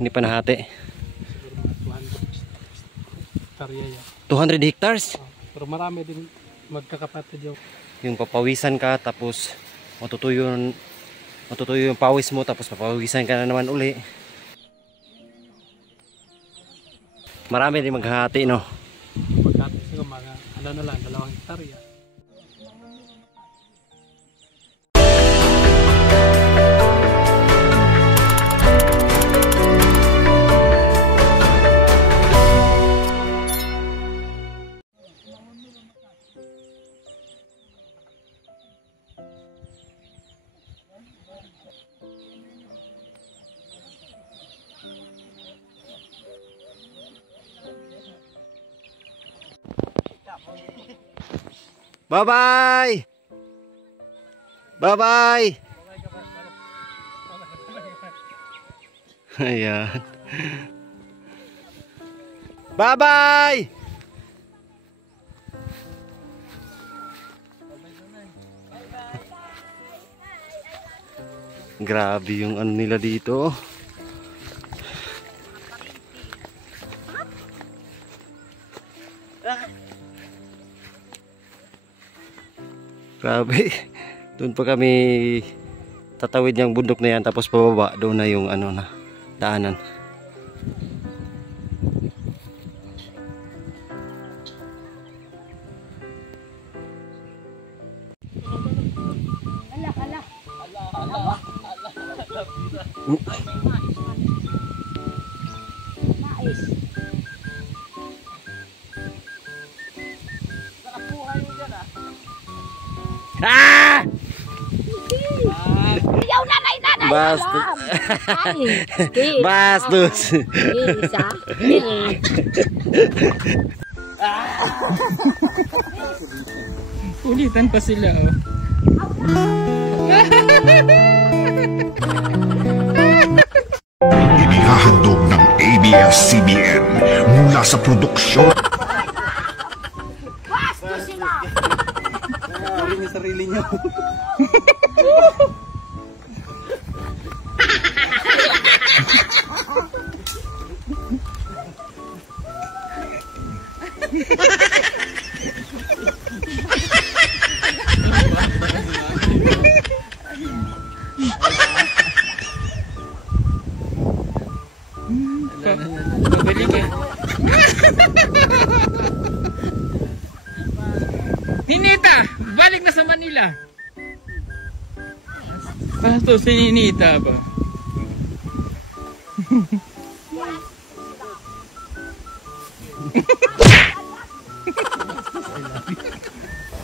Hindi pa nahati. Siguro mga 200 hektarya yan. 200 hectares? Pero marami din magkakapatid yung Yung papawisan ka tapos matutuyo yung pawis mo tapos papawisan ka na naman uli. Marami din maghahati, no? pagkatid siguro mga ano na lang, 2 hektarya. Bye-bye! Bye-bye! Ayan. Bye-bye! Grabe yung ano nila dito. Grabe. Doon pa kami tatawid yung bundok na yan tapos pababa doon na yung ano na daanan. Ah! Ayaw nanay. Bastos. Bastos. Isa. Ulitan pa sila, oh. Inihahandog ng ABS-CBN mula sa produksyon. Bastos sila. Yung sarili nyo. Pabili ka. Ninita, balik na sa Manila. Pasto si Ninita ba?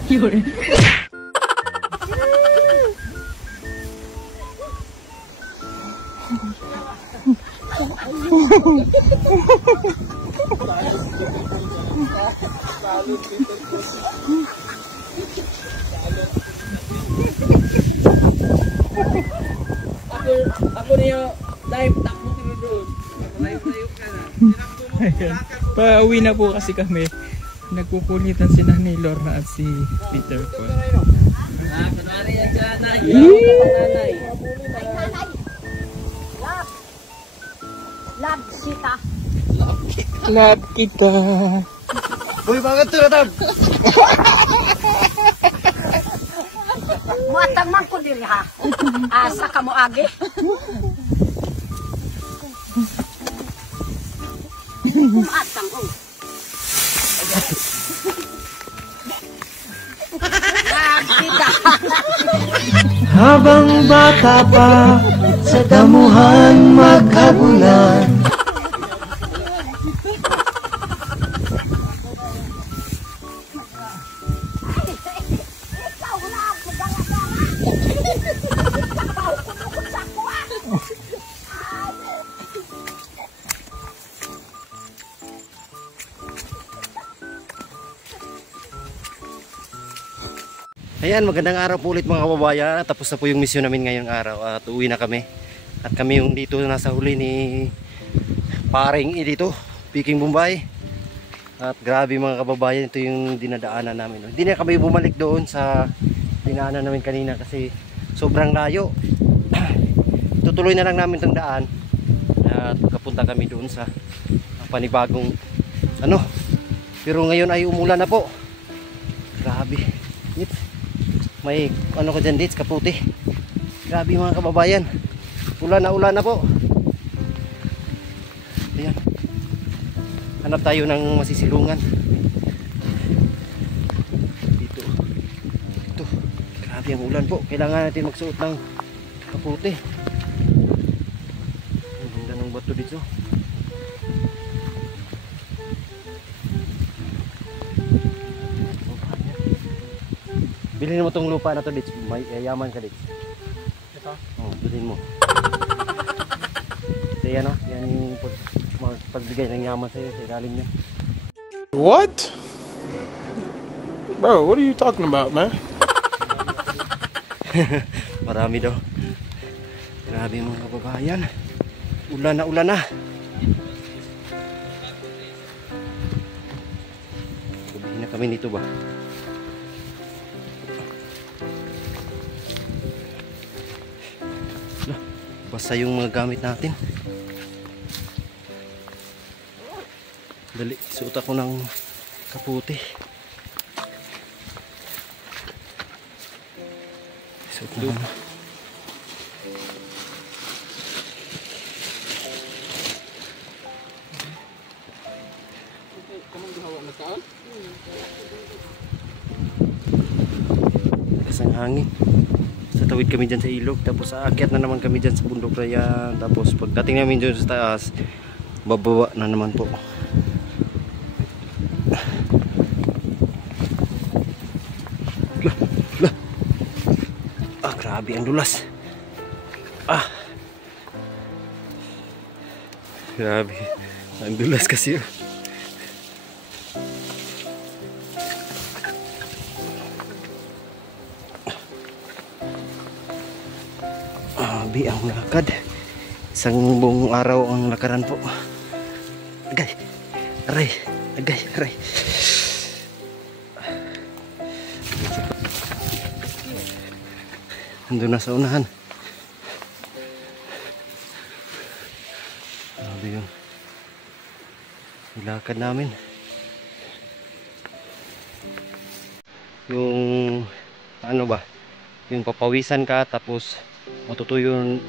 Yun. Ako niyo, dahil takbo ko doon. Layo ka na. Pauwi na po kasi kami. Nagkukulitan si Nanay Lorna at si Peter Paul. Kunwari yan siya, nanay. Nanay. Love sita. Love kita. Uy, bakit ito natab? Muatang man ko diri ha. Asa ka mo agi? Muatang ko. Kita. Habang bata pa sa damuhan maghabulan. Ayan, magandang araw po ulit mga kababayan. Tapos na po yung misyon namin ngayong araw at uwi na kami. At kami yung dito nasa huli ni Paring dito, Peking Bombay. At grabe mga kababayan, ito yung dinadaanan namin. Hindi na kami bumalik doon sa dinaanan namin kanina kasi sobrang layo. Tutuloy na lang namin itong daan. At kapunta kami doon sa panibagong ano. Pero ngayon ay umulan na po. Grabe. May ano ko dyan, dates, kaputi. Grabe mga kababayan. Ulan na po. Ayan. Hanap tayo ng masisilungan. Dito. Grabe ang ulan po. Kailangan natin magsuot ng kaputi. Ang ganda ng bato dito. Bilhin mo tong lupa na to, Dits. May yaman ka, Dits. Ito? Oo, bilhin mo. Kasi yan, oh. Yan yung pagbigay ng yaman sa'yo sa ilalim niya. What? Bro, what are you talking about, man? Marami daw. Grabe mga kababayan. Ulan na. Kubihin na kami nito ba? Basta yung mga gamit natin. Dali, suot ako ng kaputi. Suot na ako. Kasang hangin. Tawid kami dyan sa ilog, tapos aakyat na naman kami dyan sa bundok na yan, tapos pagdating namin dyan sa taas, bababa na naman po. Grabe ang dulas. Grabe ang dulas kasi. Grabe ang lakad. Isang buong araw ang lakaran po. Agay. Aray. Nandun na sa unahan. Grabe yung lakad namin. Yung ano ba? Yung papawisan ka, tapos matutuyo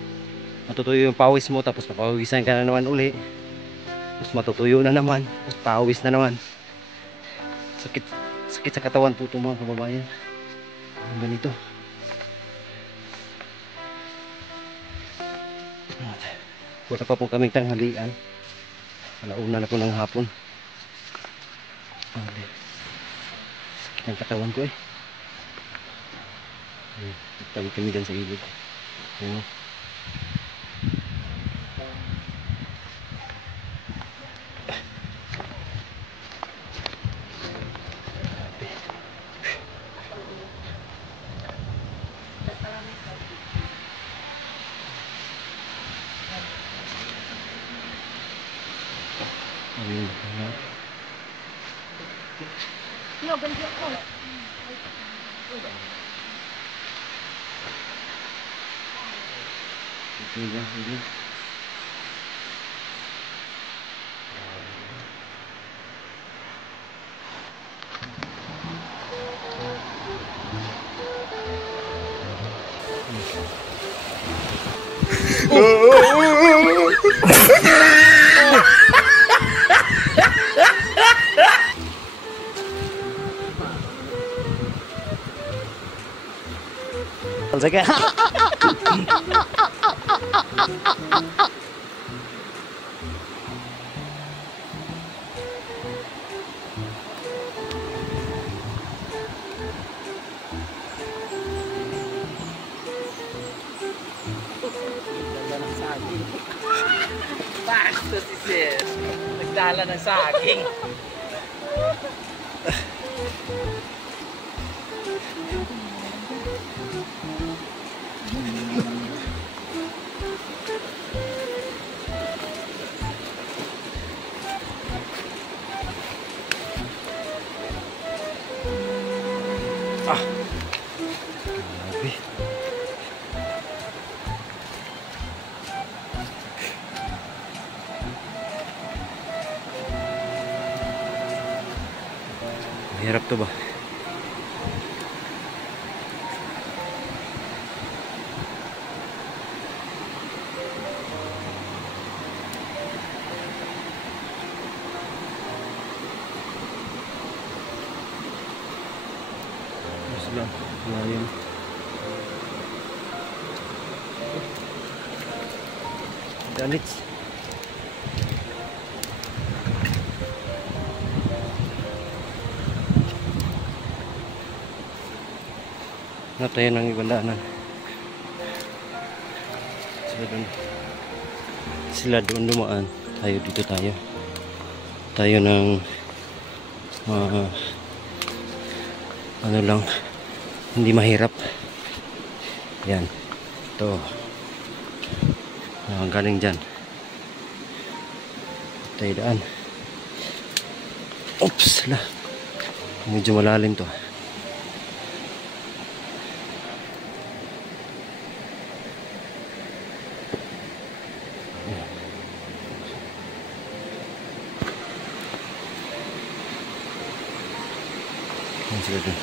yung pawis mo, tapos papawisan ka na naman uli, tapos matutuyo na naman, tapos pawis na naman. Sakit sa katawan po ito mga kababayan. Ganito. Wala pa po kaming tanghalian. Alauna na po ng hapon. Sakit ang katawan ko eh. Tawid kami dyan sa ilog. Ayan. Sige. Basta si Sis. Nagdala ng saging. Grabe. Mahirap to ba? Sila, lalim. Danits. Natayan ng ibang daanan. Sila doon dumaan. Tayo dito tayo. Tayo ng ano lang, hindi mahirap. Yan. Ito. Galing dyan. Tayo daan. Oops! Lah. Medyo malalim to. Yan sila dun.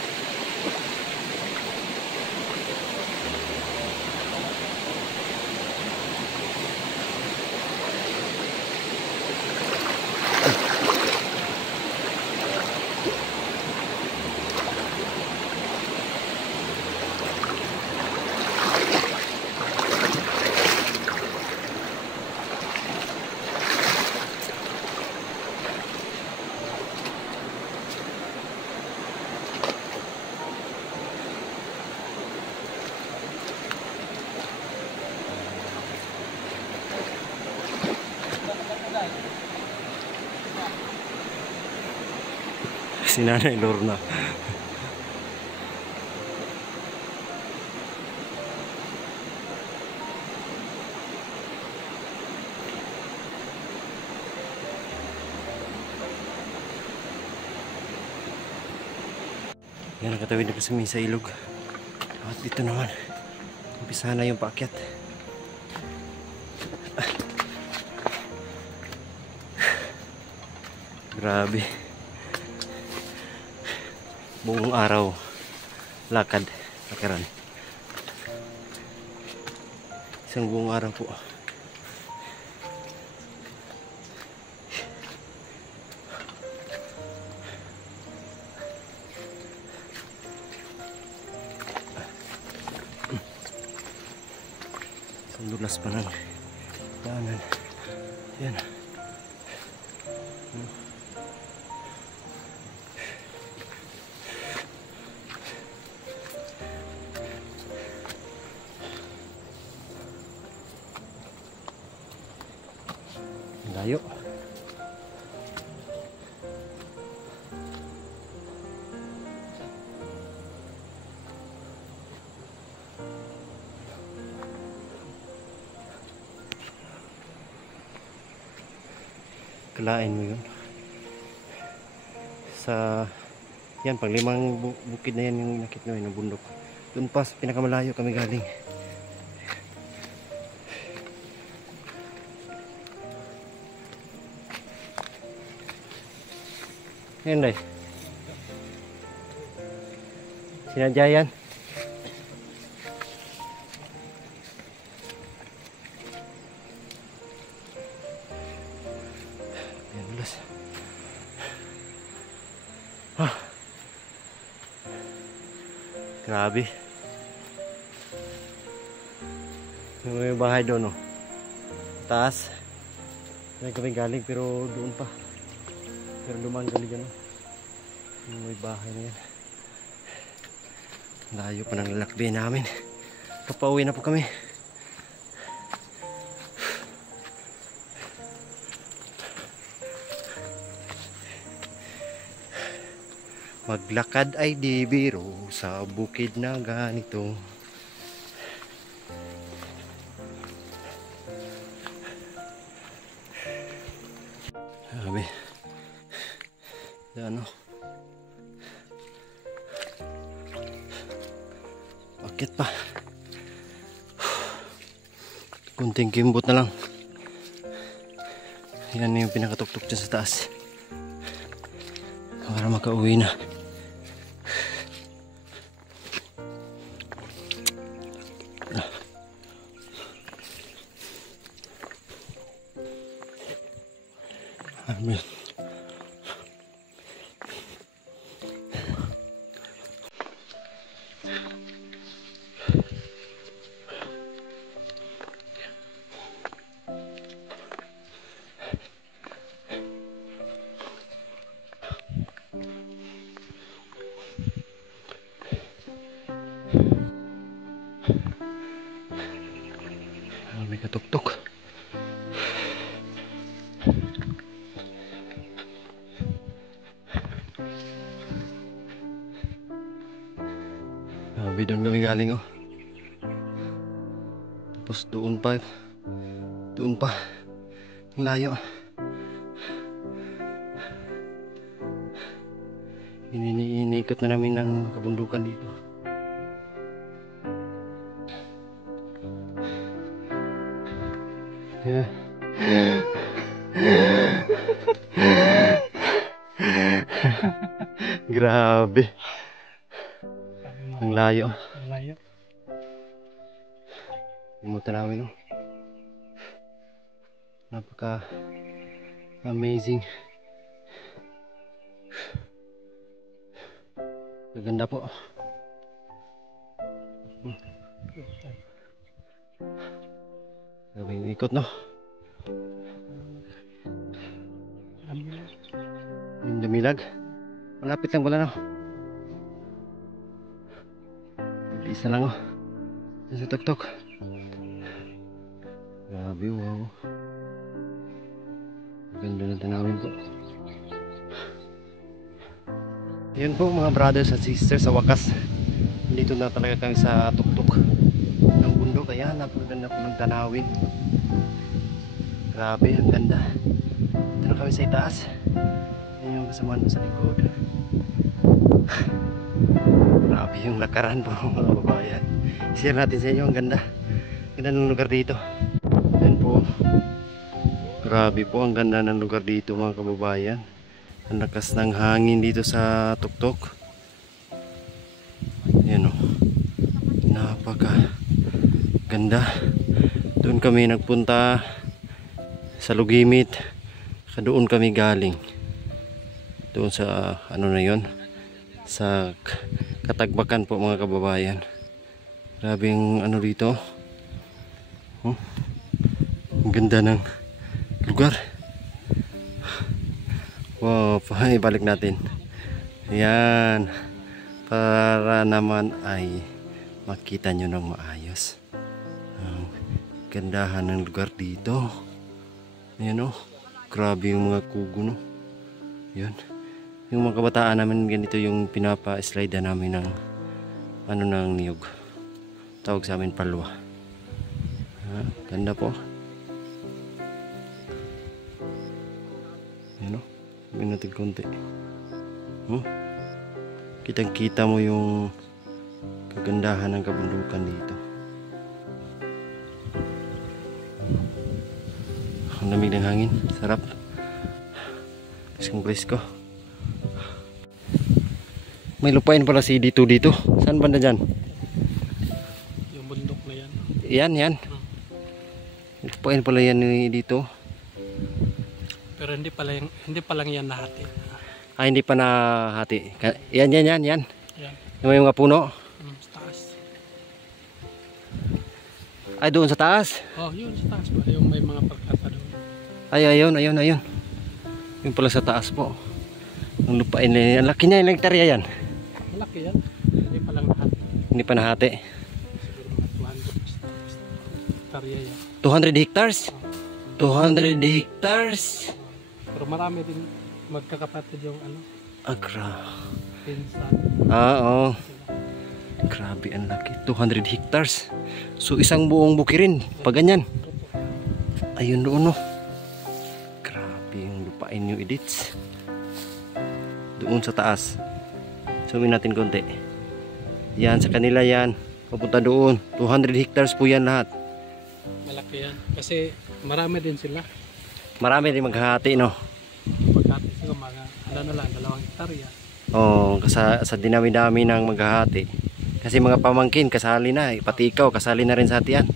Si Nanay Lorna. Yan, nakatawid na kasi sa ilog. At dito naman, umpisa na yung paakyat. Grabe. Buong araw lakad, lakaran. Isang buong araw po. Isang dulas pa ng daanan. Yan. Layo. Kalain mo yun. Sa yan, pag limang bukid na yan yung nakita namin ng bundok. Doon pa sa pinakamalayo kami galing. Yan day. Sinadya yan. Yan ulas. Grabe. May bahay doon, oh. Taas. May kami galing pero doon pa. Pero lumaan kami dyan, oh. May bahay na yan. Layo pa ng lalakbay namin. Papauwi na po kami. Maglakad ay di biro sa bukid na ganito. Sabi. Ano? Bakit pa? Kunting kimbot na lang. Yan yung pinakatuktok dyan sa taas. Para makauwi na. Amen. May katuktok. Doon kami galing oh. Tapos doon pa. Ang layo. Iniikot na namin ng kabundukan dito. Yeah. Grabe. Ang layo. Layo. Imutan namin, no? Napaka amazing. Maganda po. Grabe yung ikot, no? Yung Damilag. Malapit lang pala, no? Isa lang oh. Sa tuktok. Grabe, wow. Ganda ng tanawin po. Yun po mga brothers at sisters, sa wakas dito na talaga kami sa tuktok ng bundok. Kaya napaganda po ng tanawin. Grabe, ang ganda. Dito na kami sa itaas. Yan yung kasama sa likod. Grabe yung lakaran po mga kababayan. Share natin sa inyo, ang ganda. Ganda ng lugar dito. Yan po. Grabe po, ang ganda ng lugar dito mga kababayan. Ang lakas ng hangin dito sa tuktok. Yan o. Napaka ganda. Doon kami nagpunta sa Lugimit. Doon kami galing. Doon sa ano na yon, sa Katagbakan po mga kababayan. Grabe yung ano dito. Ang ganda ng lugar. Wow, ibalik natin. Yan. Para naman ay makita nyo ng maayos ang gandahan ng lugar dito. Ayan o. Grabe yung mga kugo, no. Yan. Yung mga kabataan namin ganito yung pinapa-slide namin ng ano ng niyog. Tawag sa amin palwa. Ganda po. Yan o. Sabihin natin konti. Kitang kita mo yung kagandahan ng kabundukan dito. Ang lamig ng hangin. Sarap. Presko. May lupain pala si dito. Saan banda dyan? Yung bundok na Yan. yan. Lupain pala yan dito. Pero hindi pa lang yan nahati. Hindi pa nahati. Yan. Yan. Yung may mga puno. Sa taas. Ay, doon sa taas. Oh, yun sa taas pa. Yung may mga pagkata doon. Ay, ayun. Yung pala sa taas po. Ang lupain na yan. Ang laki niya, yung hektarya yan. Malaki yan. Hindi pa lang nahati. Hindi pa nahati. Siguro mga 200 hektarya yan. 200 hectares? 200 hectares? Pero marami din magkakapatid yung ano, pinsan. Oo. Grabe, ang laki. 200 hectares. So, isang buong bukirin. Pag ganyan. Ayun doon, no. Grabe yung lupain yung edits. Doon sa taas. Sumin natin konti. Yan, sa kanila yan. Papunta doon. 200 hectares po yan lahat. Malaki yan. Kasi marami din sila. Marami din maghahati, no. Pagkati siguro mga, 2 hektarya. Oo, sa dinami-dami ng maghahati. Kasi mga pamangkin, kasali na. Pati ikaw, kasali na rin sa hatian.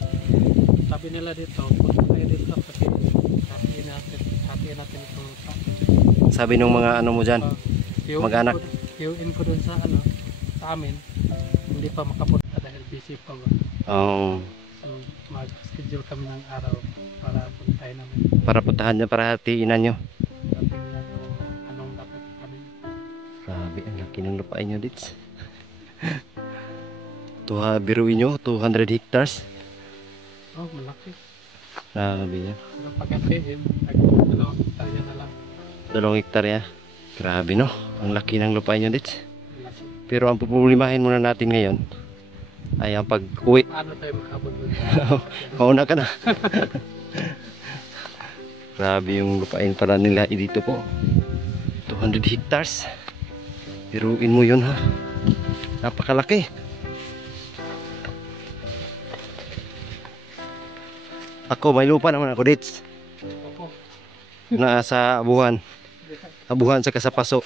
Sabi nila dito, punta kayo dito kasi hati hatiin natin ito sa Sabi ng mga ano mo dyan, mag-anak. Iuin ko dun sa ano, sa amin. Hindi pa makapunta dahil busy pa ba. Oh, So, mag-schedule kami ng araw para puntahin namin. para puntahan nyo, para hatiinan nyo. Tingnan kung anong dapat kami. Grabe, ang laki ng lupain nyo dits. Biruin nyo, 200 hectares. Oh, malaki. Grabe yan. Pero pag-hatiin, dalawang hektarya na lang. 2 hektarya. Grabe no, ang laki ng lupain nyo dits. Malaki. Pero ang pupulimahin muna natin ngayon ay ang pag-uwi. Paano tayo makabot dun? Mauna ka na. Grabe yung lupain para nila dito po. 200 hectares. Biruin mo yun ha. Napakalaki. Ako may lupa naman ako dits. Opo. Nasa Abuhan. Abuhan sa Kasapaso.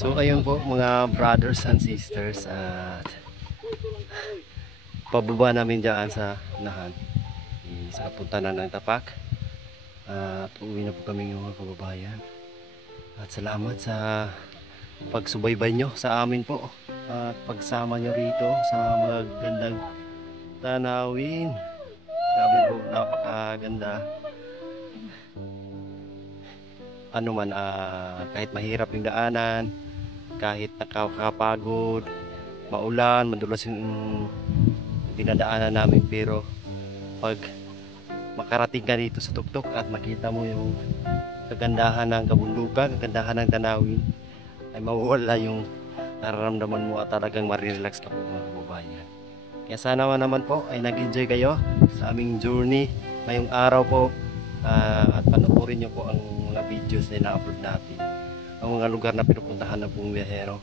So ayun po mga brothers and sisters, at pababa namin dyan sa unahan, sa punta na ng Tapak, at uwi na po kami mga kababayan. At salamat sa pagsubaybay nyo sa amin po, at pagsama nyo rito sa mga gandang tanawin. Grabe po, napakaganda. Ano man, kahit mahirap yung daanan, kahit nakakapagod, maulan, madulas yung dinadaanan namin, pero pag makarating ka dito sa tuktok at makita mo yung kagandahan ng kabundukan, kagandahan ng tanawin, ay mawawala yung nararamdaman mo at talagang marirelax ka po mga kababayan. Kaya sana naman po ay nag-enjoy kayo sa aming journey ngayong araw po, at panoorin nyo po ang mga videos na ina-upload natin, ang mga lugar na pinupuntahan ng buong biyahero.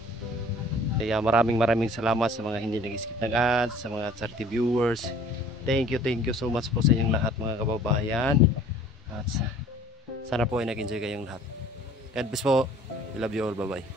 Kaya maraming salamat sa mga hindi nag-skip ng ads, sa mga 30 viewers. Thank you so much po sa inyong lahat mga kababayan, at sana po ay nag-enjoy kayong lahat. God bless po. I love you all. Bye bye.